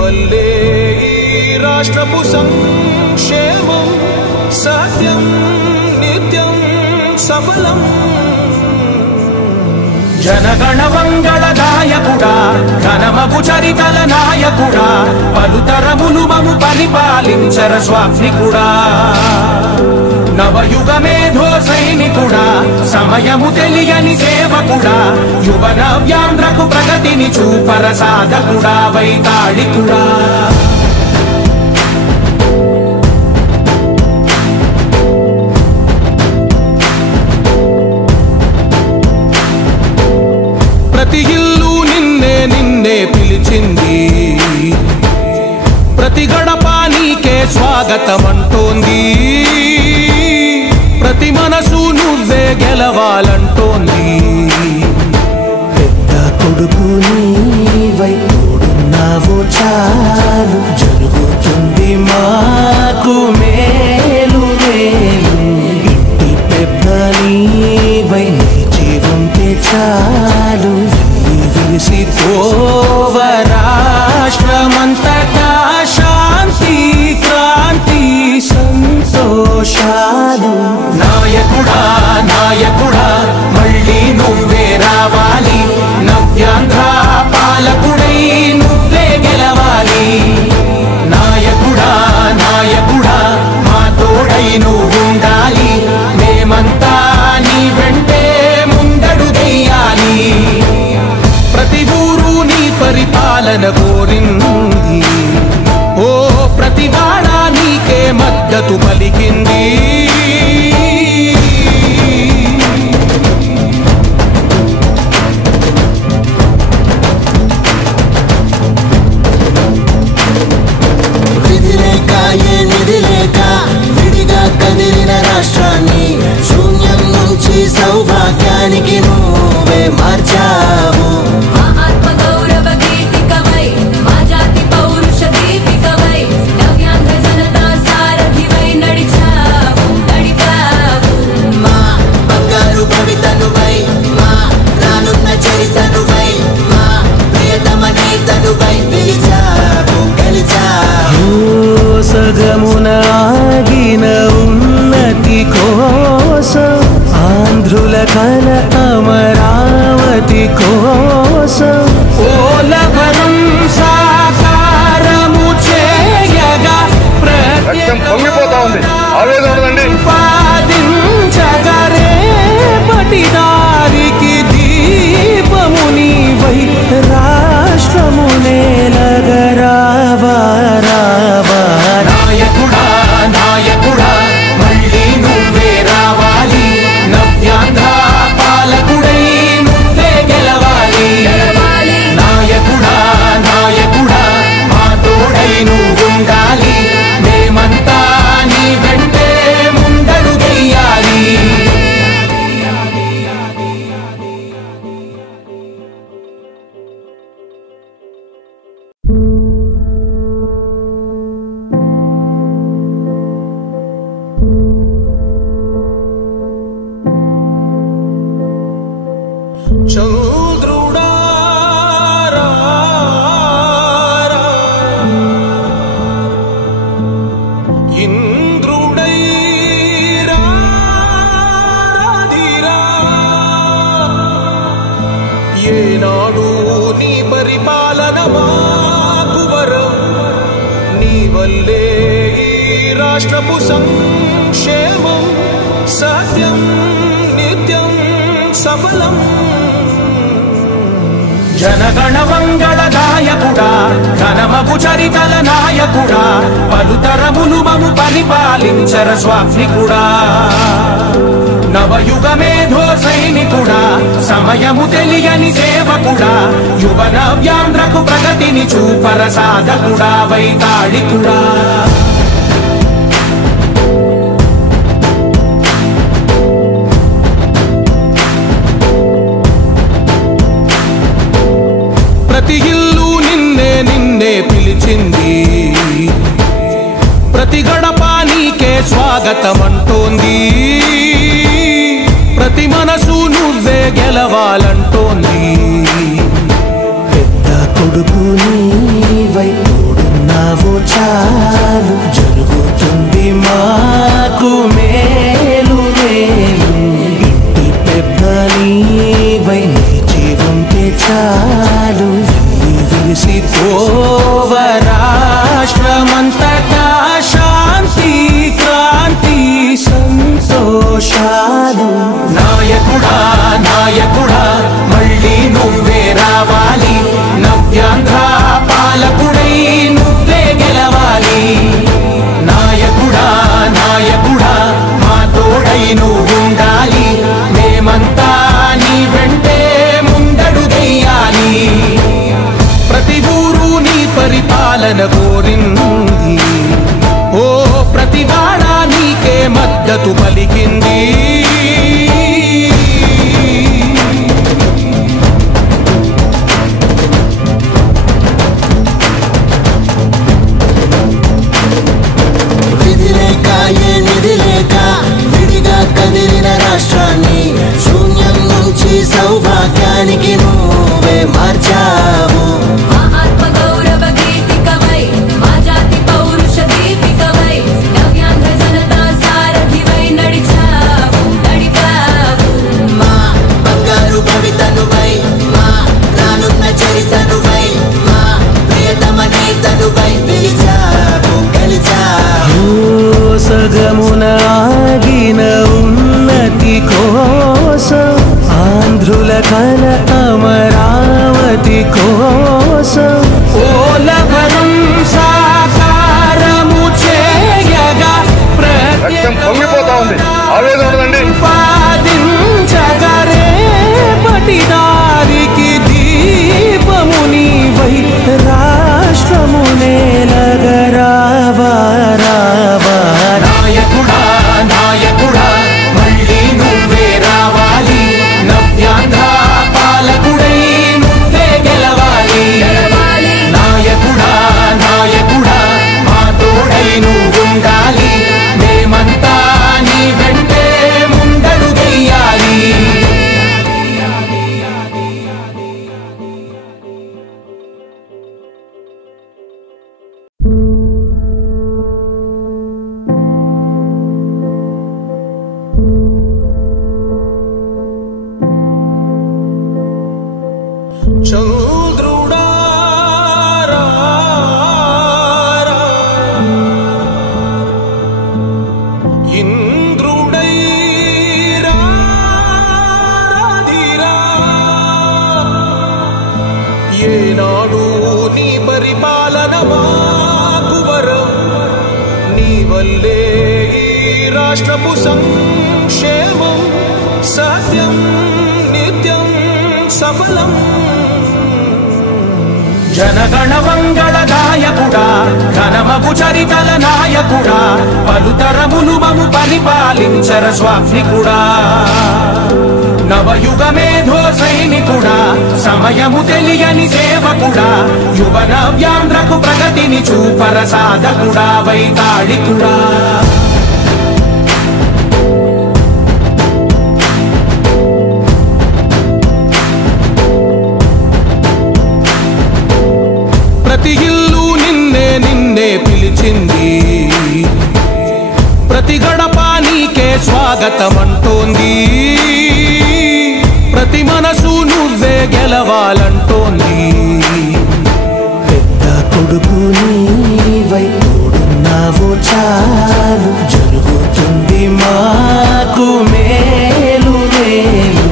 వల్లే ఈ రాష్ట్రపు సంక్షేమం సత్యం నిత్యం సఫలం జనగణ మంగళ గాయకుడా ఘనమగు చరితల నాయకుడా పలుతరములు మము పరిపాలించర స్వామికుడా నవయుగ మేధో సైనికుడా సమయము తెలియని సేవకుడా యువ నవ్యాంధ్రకు ప్రగతిని చూపర సాధకుడా వైతాళికుడా ప్రతి ఇల్లు నిన్నే నిన్నే పిలిచింది ప్రతి గడప నీకే స్వాగతమంటోంది ప్రతి మనసు నువ్వే గెలవాలంటోంది పెద్ద కొడుకు నీవై తోడున్నావు చాలు జరుగుతుంది మాకు మేలు మేలు ఇంటి పెద్ద నీవై నిలిచి ఉంటే చాలు విరిసి పోవ రాష్ట్రమంతటా శాంతి క్రాంతి సంతోషాలు నాయకుడా నాయకుడా మళ్ళీ నువ్వే రావాలి నవ్యాంధ్ర పాలకుడై నువ్వే గెలవాలి నాయకుడా నాయకుడా మా తోడై నువ్వుండాలి మేమంతా నీ వెంటే ముందడుగెయ్యాలి ప్రతి ఊరు నీ పరిపాలన కోరింది ఓ ప్రతివాడ నీకే మద్దతు పలికింది విధిలేక ఏ నిధిలేక విడిగా కదిలిన రాష్ట్రాన్ని శూన్యం నుంచి సౌభాగ్యానికి నువ్వే మార్చావు సగమున ఆగిన ఉన్నతి కోసం ఆంధ్రుల కల అమరావతి కోసం ఓలవనం సాకారము చేయగా ప్రతిపాదించగరే పటిదారికి దీపము నీవై రాష్ట్రము నేలగరావా రావా నాయకుడా నాయకుడా మళ్ళీ నువ్వే రావాలి నవ్యాంధ్ర పాలకుడై నువ్వే గెలవాలి నాయకుడా నాయకుడా మా తోడై నువ్వుండాలి మేమంతా నీ వెంటే ముందడుగెయ్యాలి చంద్రుడా ఇంద్రుడై రాధిరా ఏనాడు నీ పరిపాలన మాకు వరం నీ వల్లే ఈ రాష్ట్రపు సంక్షేమం సత్యం నిత్యం సఫలం జనగణ మంగళ గాయకుడా ఘనమగు చరితల నాయకుడా పలుతరములు మము పరిపాలించర స్వామికుడా నవయుగ మేధో సైనికుడా సమయము తెలియని సేవకుడా యువ నవ్యాంధ్రకు ప్రగతిని చూపర సాధకుడా వైతాళికుడా ప్రతి ఇల్లు నిన్నే నిన్నే పిలిచింది ప్రతి గడప నీకే స్వాగతమంటోంది ప్రతి మనసు నువ్వే గెలవాలంటోంది పెద్ద కొడుకు నీవై తోడు పాలన కోరింది. ఓ ప్రతివాడ నీకే మద్దతు పలికింది. కదిలిన రాష్ట్రాన్ని శూన్యం నుంచి సౌభాగ్యానికి నువ్వే మార్చావు. మా ఆత్మ గౌరవ గీతికవై, మా జాతి పౌరుష దీపికవై, నవ్యాంధ్ర జనతా సారథివై నడిచావు. మా బంగారు భవితనువై, మా రానున్న చరితనువై, మా ప్రియతమ నేతనువై పిలిచావు, గెలిచావు. సగమున ఆగిన ఉన్నతి కోసం, ఆంధ్రుల కల అమరావతి కోసం, ఓలవరం సాకారము చేయగా పాదించగరే పటిదారికి దీపము నీవై రాష్ట్రము నేలగరావా. నాయకుడా నాయకుడా మళ్ళీ నువ్వే రావాలి. నవ్యాంధ్ర పాలకుడై నువ్వే గెలవాలి. నాయకుడా నాయకుడా మా తోడై నువ్వుండాలి. మేమంతా నీ వెంటే ముందడుగెయ్యాలి. చంద్రుడా రా రా, ఇంద్రుడై రాధిరా. ఏనాడు నీ పరిపాలన మాకు వరం. నీ వల్లే ఈ రాష్ట్రపు సంక్షేమం సత్యం నిత్యం సఫలం. జనగణ మంగళ గాయకుడా, ఘనమగు చరితల నాయకుడా, పలుతరములు మము పరిపాలించర స్వాప్నికుడా. నవయుగ మేధో సైనికుడా, సమయము తెలియని సేవకుడా, యువ నవ్యాంధ్రకు ప్రగతిని చూపర సాధకుడా, వైతాళికుడా. ప్రతి ఇల్లు నిన్నే నిన్నే పిలిచింది. ప్రతి గడప నీకే స్వాగతమంటోంది. ప్రతి మనసు నువ్వే గెలవాలంటోంది. పెద్ద కొడుకు నీవై తోడున్నావు చాలు, జరుగుతుంది మాకు మేలు మేలు.